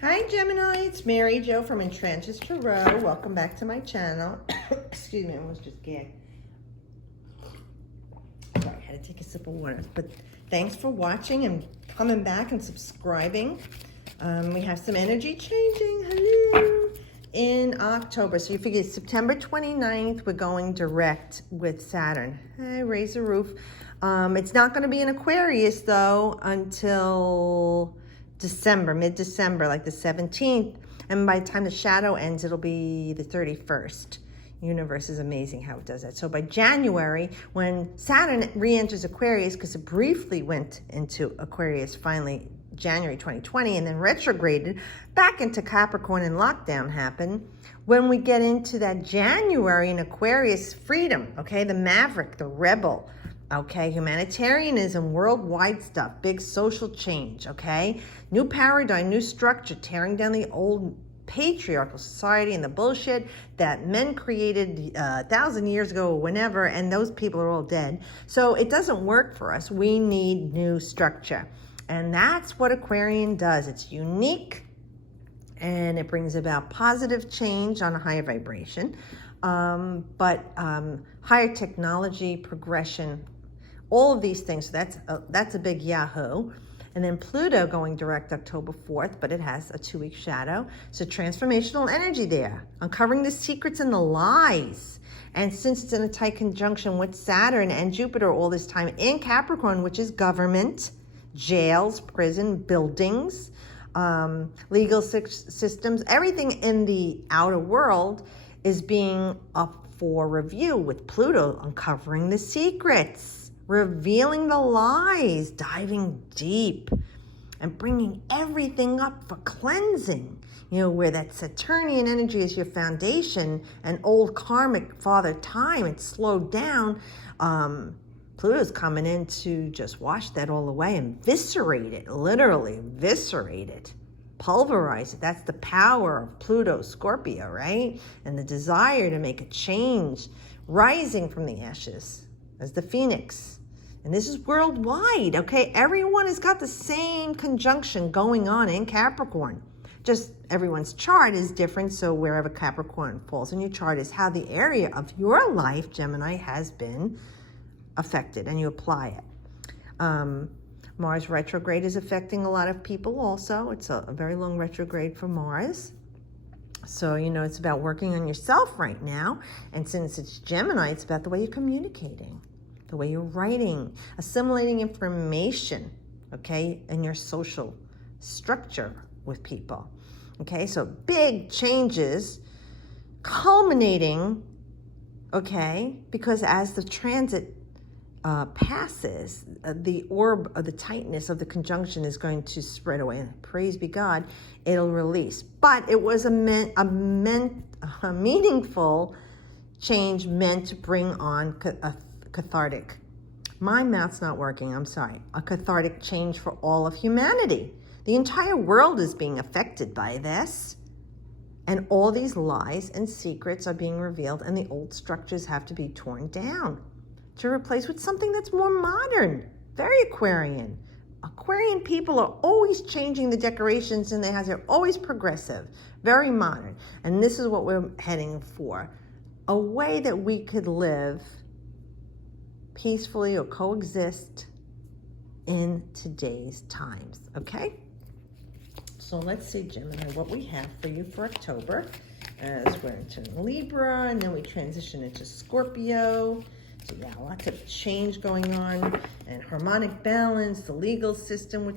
Hi Gemini, it's Mary Jo from Enchantress Tarot. Welcome back to my channel. Excuse me, I almost just gagged. Sorry, I had to take a sip of water. But thanks for watching and coming back and subscribing. We have some energy changing, hello, in October. So you figure September 29th, we're going direct with Saturn. Hey, raise the roof. It's not going to be in Aquarius though until December, mid-December, like the 17th. And by the time the shadow ends, it'll be the 31st. Universe is amazing how it does that. So by January, when Saturn re-enters Aquarius, because it briefly went into Aquarius finally January 2020 and then retrograded back into Capricorn and lockdown happened. When we get into that January in Aquarius, freedom, okay, the maverick, the rebel, okay, humanitarianism, worldwide stuff, big social change, okay, new paradigm, new structure, tearing down the old patriarchal society and the bullshit that men created 1,000 years ago or whenever, and those people are all dead. So it doesn't work for us. We need new structure. And that's what Aquarian does. It's unique and it brings about positive change on a higher vibration, but higher technology, progression, all of these things. So that's a big yahoo. And then Pluto going direct October 4th, but it has a 2-week shadow. So transformational energy there, uncovering the secrets and the lies. And since it's in a tight conjunction with Saturn and Jupiter all this time in Capricorn, which is government, jails, prison, buildings, legal systems, everything in the outer world is being up for review with Pluto uncovering the secrets, revealing the lies, diving deep, and bringing everything up for cleansing. You know, where that Saturnian energy is your foundation and old karmic father time, it's slowed down. Pluto's coming in to just wash that all away and viscerate it, literally viscerate it, pulverize it. That's the power of Pluto, Scorpio, right? And the desire to make a change, rising from the ashes as the phoenix. And this is worldwide, okay? Everyone has got the same conjunction going on in Capricorn. Just everyone's chart is different, so wherever Capricorn falls in your chart is how the area of your life, Gemini, has been affected, and you apply it. Mars retrograde is affecting a lot of people also. It's a very long retrograde for Mars. So, you know, it's about working on yourself right now. And since it's Gemini, it's about the way you're communicating, the way you're writing, assimilating information, okay, in your social structure with people. Okay, so big changes culminating, okay, because as the transit passes, the orb of the tightness of the conjunction is going to spread away. And praise be God, it'll release. But it was a meaningful change meant to bring on a cathartic. My mouth's not working, I'm sorry. A cathartic change for all of humanity. The entire world is being affected by this. And all these lies and secrets are being revealed, and the old structures have to be torn down to replace with something that's more modern, very Aquarian. Aquarian people are always changing the decorations in their house. They're always progressive, very modern. And this is what we're heading for. A way that we could live peacefully or coexist in today's times, okay? So let's see, Gemini, what we have for you for October as we're into Libra, and then we transition into Scorpio. So yeah, lots of change going on, and harmonic balance, the legal system with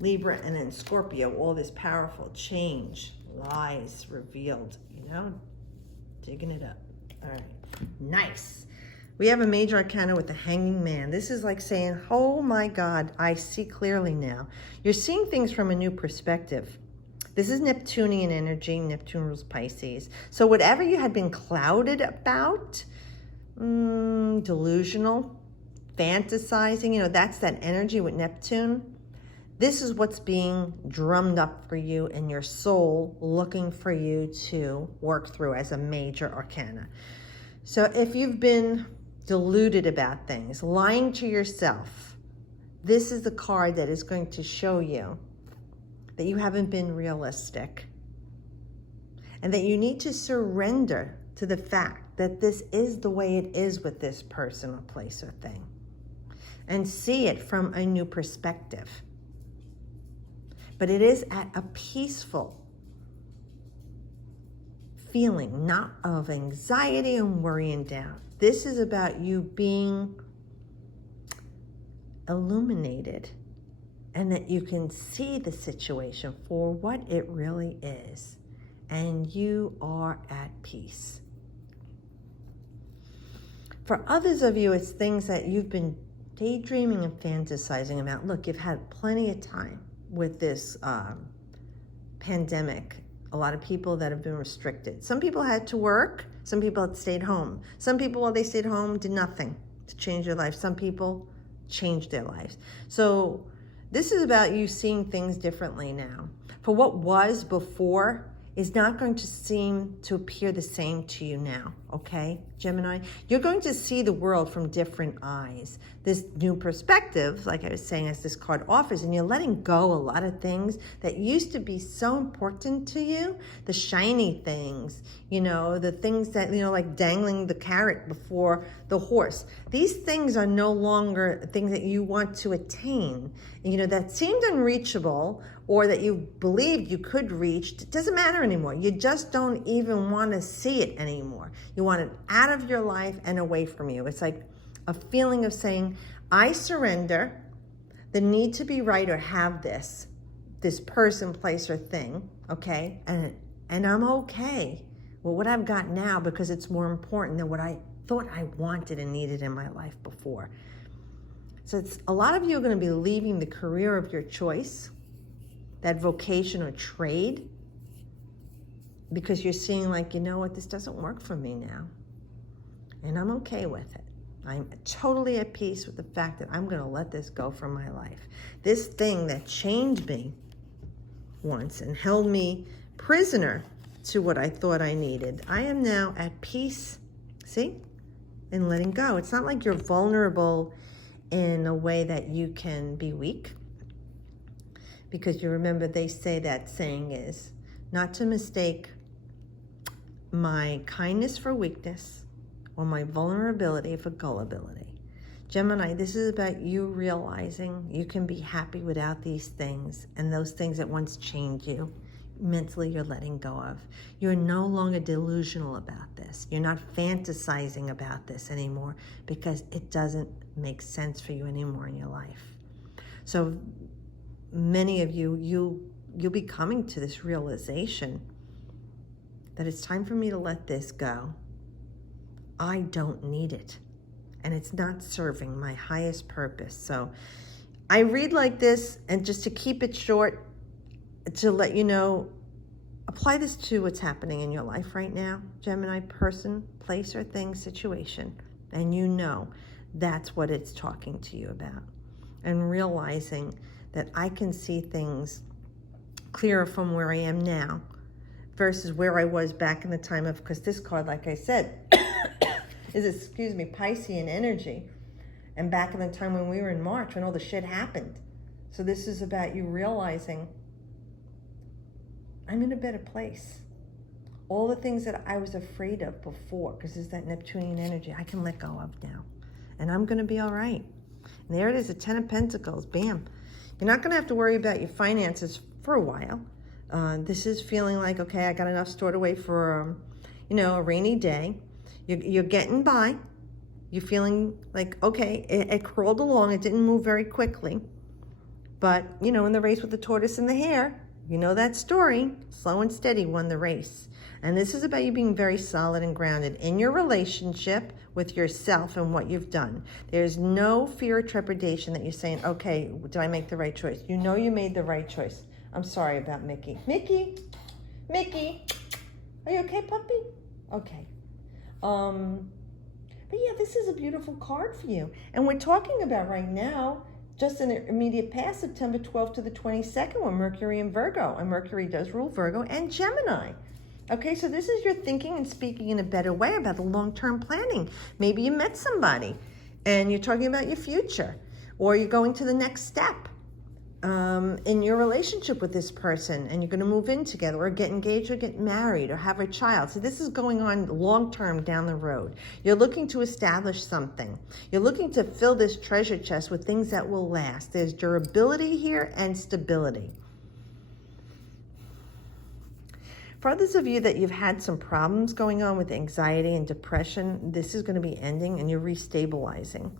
Libra, and then Scorpio, all this powerful change, lies revealed, you know, digging it up. All right, nice. We have a major arcana with the Hanging Man. This is like saying, oh my God, I see clearly now. You're seeing things from a new perspective. This is Neptunian energy. Neptune rules Pisces. So whatever you had been clouded about, delusional, fantasizing, you know, that's that energy with Neptune. This is what's being drummed up for you in your soul, looking for you to work through as a major arcana. So if you've been deluded about things, lying to yourself, this is the card that is going to show you that you haven't been realistic and that you need to surrender to the fact that this is the way it is with this person or place or thing, and see it from a new perspective. But it is at a peaceful feeling, not of anxiety and worry and doubt. This is about you being illuminated, and that you can see the situation for what it really is, and you are at peace. For others of you, it's things that you've been daydreaming and fantasizing about. Look, you've had plenty of time with this pandemic. A lot of people that have been restricted. Some people had to work. Some people had stayed home. Some people, while they stayed home, did nothing to change their life. Some people changed their lives. So this is about you seeing things differently now. For what was before is not going to seem to appear the same to you now, okay, Gemini? You're going to see the world from different eyes. This new perspective, like I was saying, as this card offers, and you're letting go a lot of things that used to be so important to you, the shiny things, you know, the things that, you know, like dangling the carrot before the horse. These things are no longer things that you want to attain, you know, that seemed unreachable, or that you believed you could reach. It doesn't matter anymore. You just don't even want to see it anymore. You want it out of your life and away from you. It's like a feeling of saying, I surrender the need to be right or have this person, place, or thing, okay? And I'm okay with what I've got now, because it's more important than what I thought I wanted and needed in my life before. So it's a lot of you are going to be leaving the career of your choice, that vocation or trade, because you're seeing like, you know what, this doesn't work for me now. And I'm okay with it. I'm totally at peace with the fact that I'm going to let this go from my life. This thing that chained me once and held me prisoner to what I thought I needed, I am now at peace, see, and letting go. It's not like you're vulnerable in a way that you can be weak. Because you remember, they say that saying is not to mistake my kindness for weakness or my vulnerability for gullibility. Gemini, this is about you realizing you can be happy without these things, and those things that once chained you, mentally you're letting go of. You're no longer delusional about this. You're not fantasizing about this anymore, because it doesn't make sense for you anymore in your life. So many of you, you'll be coming to this realization that it's time for me to let this go. I don't need it, and it's not serving my highest purpose. So I read like this, and just to keep it short, to let you know, apply this to what's happening in your life right now, Gemini, person, place, or thing, situation, and you know that's what it's talking to you about. And realizing that I can see things clearer from where I am now versus where I was back in the time of, because this card, like I said, is, Piscean energy. And back in the time when we were in March, when all the shit happened. So this is about you realizing I'm in a better place. All the things that I was afraid of before, because it's that Neptunian energy, I can let go of now. And I'm going to be all right. And there it is, the 10 of Pentacles, bam. You're not going to have to worry about your finances for a while. This is feeling like, okay, I got enough stored away for, a rainy day. You're getting by. You're feeling like, okay, it crawled along. It didn't move very quickly. But, in the race with the tortoise and the hare, you know that story. Slow and steady won the race. And this is about you being very solid and grounded in your relationship with yourself and what you've done. There's no fear or trepidation that you're saying, okay, did I make the right choice? You know you made the right choice. I'm sorry about Mickey. Mickey, are you okay, puppy? Okay. But yeah, this is a beautiful card for you. And we're talking about right now, just in the immediate past, September 12th to the 22nd, when Mercury in Virgo. And Mercury does rule Virgo and Gemini. Okay, so this is your thinking and speaking in a better way about the long-term planning. Maybe you met somebody and you're talking about your future. or you're going to the next step in your relationship with this person, and you're going to move in together or get engaged or get married or have a child. So this is going on long term down the road. You're looking to establish something. You're looking to fill this treasure chest with things that will last. There's durability here and stability. For others of you that you've had some problems going on with anxiety and depression, this is going to be ending and you're restabilizing.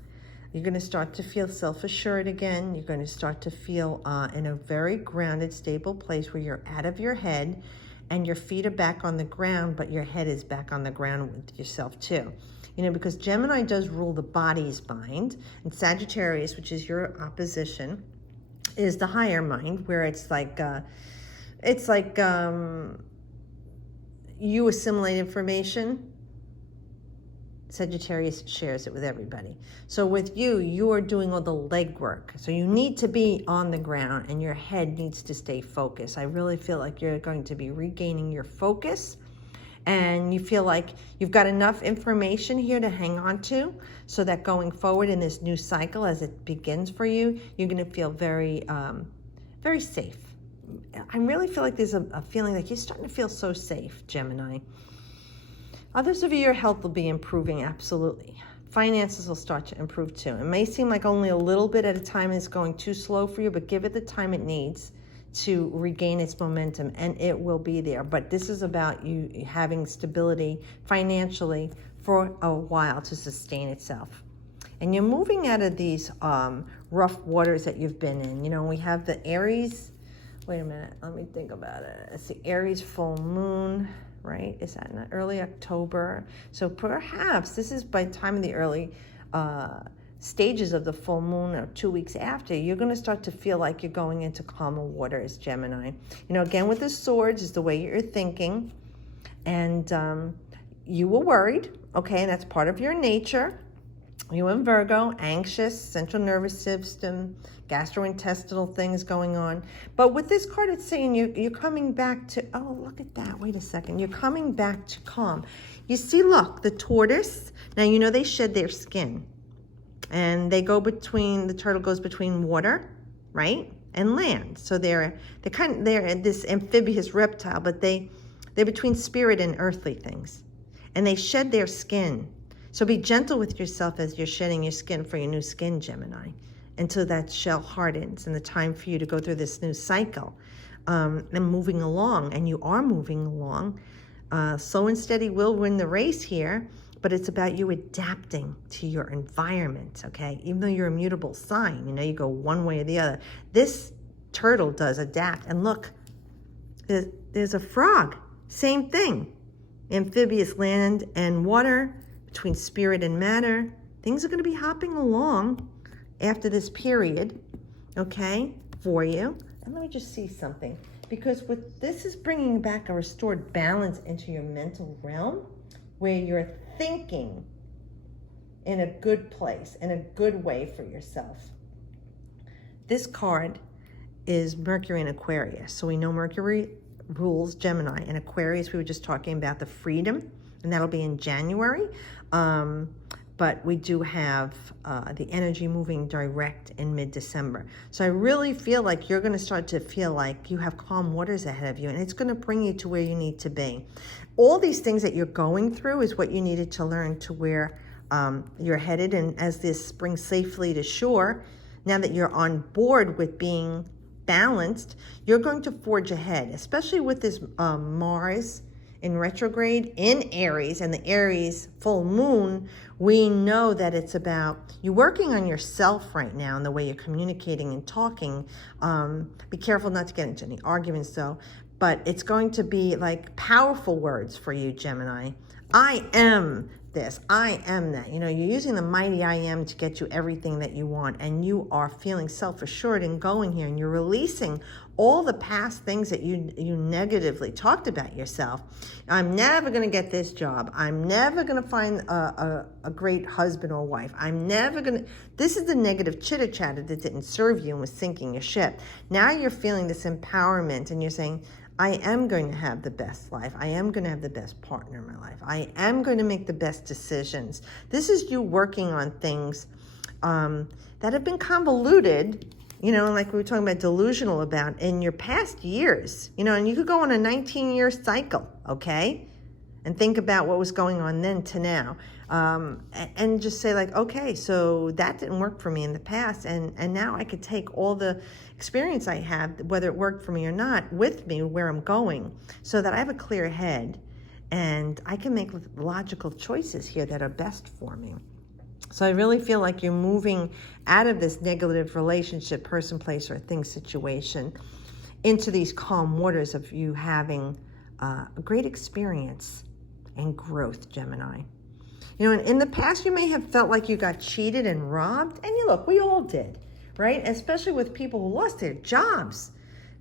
You're going to start to feel self-assured again. You're going to start to feel in a very grounded, stable place where you're out of your head and your feet are back on the ground, but your head is back on the ground with yourself too. You know, because Gemini does rule the body's mind, and Sagittarius, which is your opposition, is the higher mind, where it's like you assimilate information. Sagittarius shares it with everybody. So with you, you're doing all the legwork. So you need to be on the ground and your head needs to stay focused. I really feel like you're going to be regaining your focus, and you feel like you've got enough information here to hang on to, so that going forward in this new cycle as it begins for you, you're going to feel very, very safe. I really feel like there's a feeling like you're starting to feel so safe, Gemini. Others of you, your health will be improving, absolutely. Finances will start to improve too. It may seem like only a little bit at a time is going too slow for you, but give it the time it needs to regain its momentum, and it will be there. But this is about you having stability financially for a while to sustain itself. And you're moving out of these rough waters that you've been in. You know, we have the Aries. Wait a minute, let me think about it. It's the Aries full moon. Right? Is that in early October? So perhaps this is by the time of the early stages of the full moon, or 2 weeks after, you're going to start to feel like you're going into calmer waters, Gemini. You know, again, with the swords is the way you're thinking. And you were worried, okay? And that's part of your nature. You and Virgo, anxious, central nervous system, gastrointestinal things going on. But with this card, it's saying you're coming back to, oh, look at that. Wait a second. You're coming back to calm. You see, look, the tortoise. Now, you know they shed their skin. And they go between, the turtle goes between water, right, and land. So they're this amphibious reptile, but they're between spirit and earthly things. And they shed their skin. So be gentle with yourself as you're shedding your skin for your new skin, Gemini, until that shell hardens and the time for you to go through this new cycle and moving along. And you are moving along. Slow and steady will win the race here, but it's about you adapting to your environment, okay? Even though you're a mutable sign, you know, you go one way or the other. This turtle does adapt. And look, there's a frog. Same thing. Amphibious land and water, between spirit and matter. Things are going to be hopping along after this period, okay, for you. And let me just see something, because with this is bringing back a restored balance into your mental realm, where you're thinking in a good place, in a good way for yourself. This card is Mercury in Aquarius. So we know Mercury rules Gemini. In Aquarius, we were just talking about the freedom, and that'll be in January. But we do have the energy moving direct in mid-December. So I really feel like you're going to start to feel like you have calm waters ahead of you, and it's going to bring you to where you need to be. All these things that you're going through is what you needed to learn to where you're headed. And as this brings safely to shore, now that you're on board with being balanced, you're going to forge ahead, especially with this Mars in retrograde in Aries, and the Aries full moon. We know that it's about you working on yourself right now and the way you're communicating and talking. Be careful not to get into any arguments though, but it's going to be like powerful words for you, Gemini. I am this, I am that. You know, you're using the mighty I am to get you everything that you want, and you are feeling self-assured and going here, and you're releasing all the past things that you negatively talked about yourself. I'm never going to get this job. I'm never going to find a great husband or wife. I'm never going to... This is the negative chitter-chatter that didn't serve you and was sinking your ship. Now you're feeling this empowerment, and you're saying, I am going to have the best life. I am going to have the best partner in my life. I am going to make the best decisions. This is you working on things that have been convoluted, you know, like we were talking about delusional about in your past years, you know, and you could go on a 19-year cycle, okay? And think about what was going on then to now. And just say like, okay, so that didn't work for me in the past. And now I could take all the experience I have, whether it worked for me or not, with me where I'm going, so that I have a clear head and I can make logical choices here that are best for me. So I really feel like you're moving out of this negative relationship, person, place, or thing situation into these calm waters of you having a great experience and growth, Gemini. You know, in the past, you may have felt like you got cheated and robbed. And you look, we all did, right? Especially with people who lost their jobs,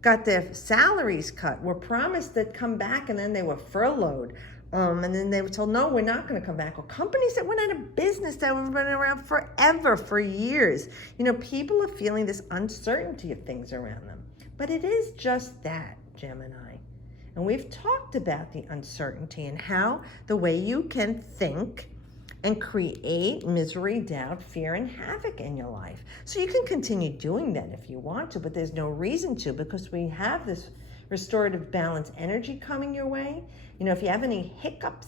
got their salaries cut, were promised they'd come back, and then they were furloughed. And then they were told, no, we're not going to come back. Or companies that went out of business that have been around forever, for years. You know, people are feeling this uncertainty of things around them. But it is just that, Gemini. And we've talked about the uncertainty and how the way you can think and create misery, doubt, fear, and havoc in your life. So you can continue doing that if you want to, but there's no reason to, because we have this restorative balance energy coming your way. You know, if you have any hiccups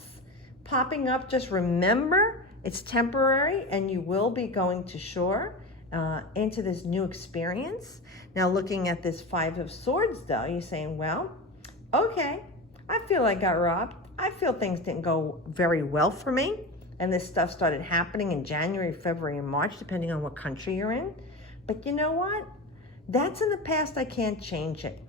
popping up, just remember it's temporary and you will be going to shore into this new experience. Now, looking at this Five of Swords, though, you're saying, well, okay, I feel I got robbed. I feel things didn't go very well for me. And this stuff started happening in January, February, and March, depending on what country you're in. But you know what? That's in the past. I can't change it.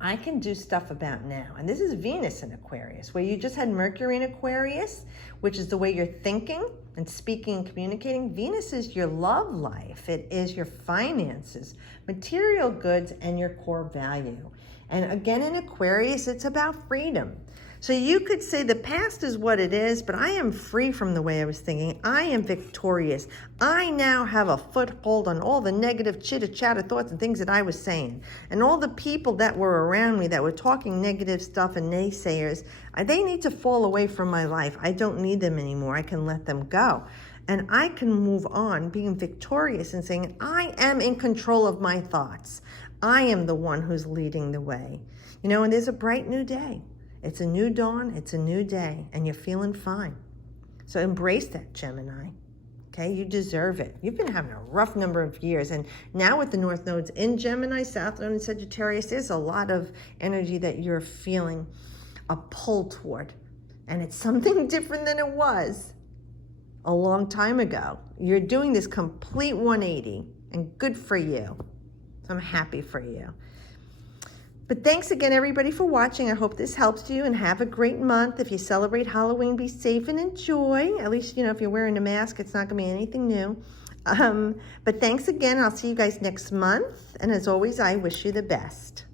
I can do stuff about now. And this is Venus in Aquarius, where you just had Mercury in Aquarius, which is the way you're thinking and speaking and communicating. Venus is your love life. It is your finances, material goods, and your core value. And again, in Aquarius, it's about freedom. So you could say the past is what it is, but I am free from the way I was thinking. I am victorious. I now have a foothold on all the negative chitter-chatter thoughts and things that I was saying. And all the people that were around me that were talking negative stuff and naysayers, they need to fall away from my life. I don't need them anymore. I can let them go. And I can move on being victorious and saying, I am in control of my thoughts. I am the one who's leading the way. You know, and there's a bright new day. It's a new dawn, it's a new day, and you're feeling fine. So embrace that, Gemini. Okay, you deserve it. You've been having a rough number of years, and now with the North Nodes in Gemini, South Node in Sagittarius, there's a lot of energy that you're feeling a pull toward. And it's something different than it was a long time ago. You're doing this complete 180, and good for you. So I'm happy for you. But thanks again, everybody, for watching. I hope this helps you, and have a great month. If you celebrate Halloween, be safe and enjoy. At least, you know, if you're wearing a mask, it's not going to be anything new. But thanks again. I'll see you guys next month. And as always, I wish you the best.